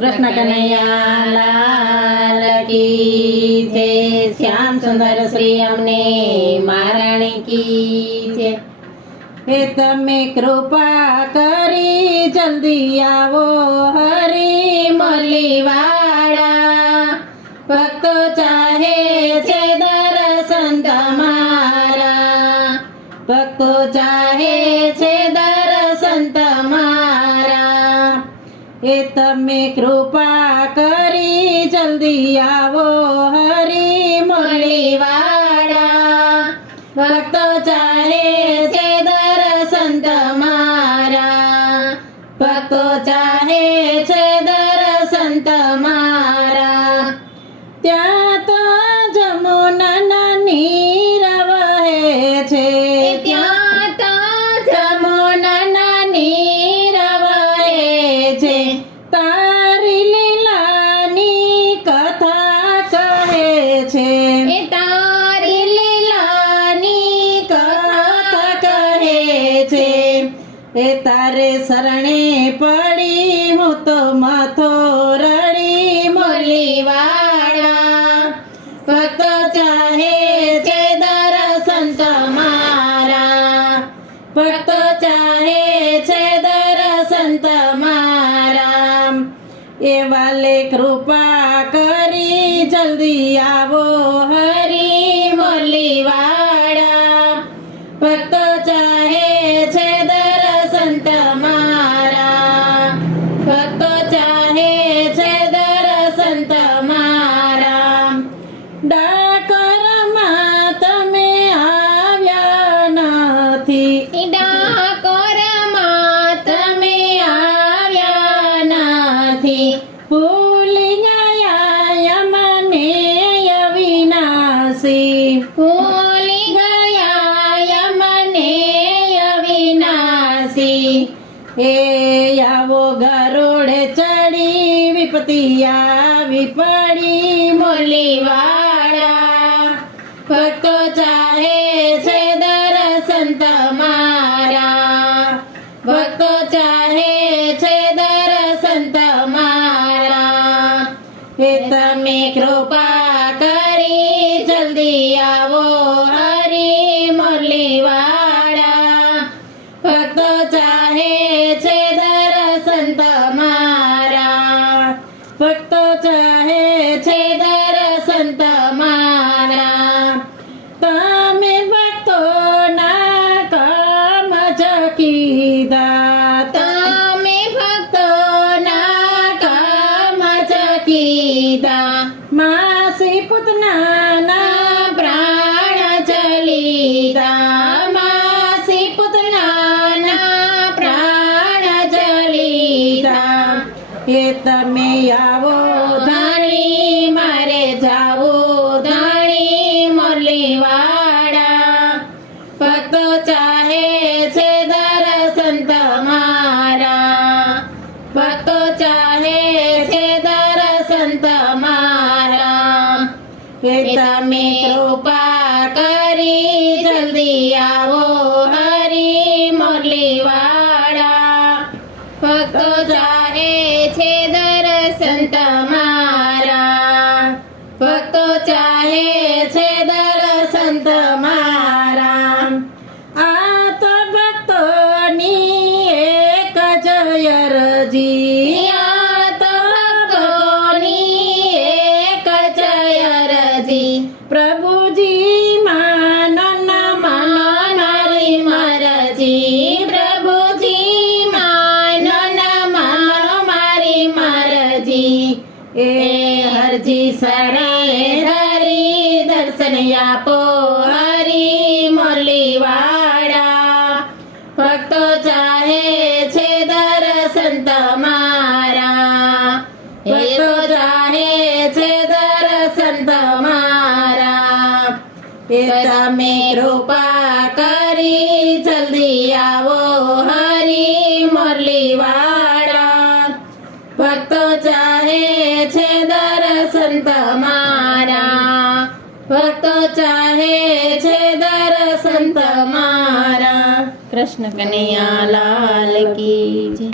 कृष्ण कन्हैया लाल की जय। श्याम सुंदर श्री अमने महाराणी की जय। हे तमे कृपा करी जल्दी आवो हरी मुरलीवाड़ा। भक्तो चाहे छे दर्शन तमारा, भक्तो चाहे छे दर्शन तमारा। हे तमे कृपा करी जल्दी आवो हरी मुरलीवाड़ा। भक्तो चाहे छे दर्शन तमारा, भक्तो चाहे छे दर्शन तमारा। ત્યાં તો જમુનાના નીર વહે છે, ત્યાં તો જમુનાના નીર વહે છે। તારી લીલાની કથા કહે છે, તારી લીલાની કથા કહે છે। એ તારે શરણે પડી હું તો માથો રડી મુરલીવાડા। ભક્તો ચાહે છે દર્શન તમારા, ભક્તો ચાહે છે દર્શન તમારા। એ વાલે કૃપા કરી જલ્દી આવો હરી મુરલીવાડા। ભક્તો ચાહે છે દર્શન તમારા, ભક્તો ચાહે છે દર્શન તમારા। ડાકોરમાં તમે આવ્યા નથી, ડાકોરમાં તમે આવ્યા નથી। ભૂલી ગયા મને અવિનાશી, ભૂલી ગયા મને અવિનાશી। એ આવો ગરુડે ચડી વિપત્તિ આવી પડી મુરલીવાડા। ભક્તો ચાહે છે દર્શન તમારા, ભક્તો ચાહે છે દર્શન તમારા। હે તમે કૃપા કરી જલ્દી આવો હરી મુરલીવાડા। ભક્તો ચાહે છે દર્શન તમારા, ભક્તો ચાહે છે દર્શન તમારા। તમે ભક્તોના કામ ચકીદા, તમે ભક્તોના કામ ચકીદા। માસી પૂતનાના પ્રાણ ચલીદા, માસી પૂતનાના પ્રાણ ચલીદા। એ તમે આવો ધાણી મારે જાવો ધાણી મુરલીવાડા। ભક્તો ચાહે છે દર્શન તમારા, ભક્તો ચાહે છે દર્શન તમારા। હે તમે કૃપા કરી જલ્દી આવો હરી મુરલીવાડા। ભક્તો ચાહે છે દર્શન તમારા, ભક્તો ચાહે છે દર્શન તમારા। આ તો ભક્તોની એક જ અરજી, આ તો ભક્તોની એક જ અરજી। પ્રભુજી માનો ના માનો મારી મરજી, પ્રભુજી માનો ના માનો મારી મરજી। એ હરજી શરણે ધરી દર્શન આપો હરી મુરલીવાડા। ભક્તો ચાહે છે દર્શન તમારા, ભક્તો ચાહે છે દર્શન તમારા। એ તમે કૃપા કરી જલ્દી આવો હરી મુરલીવાડા। ભક્તો ચાહે છે દર્શન તમારા, ભક્તો ચાહે છે દર્શન તમારા। કૃષ્ણ કનૈયા લાલ કી જય।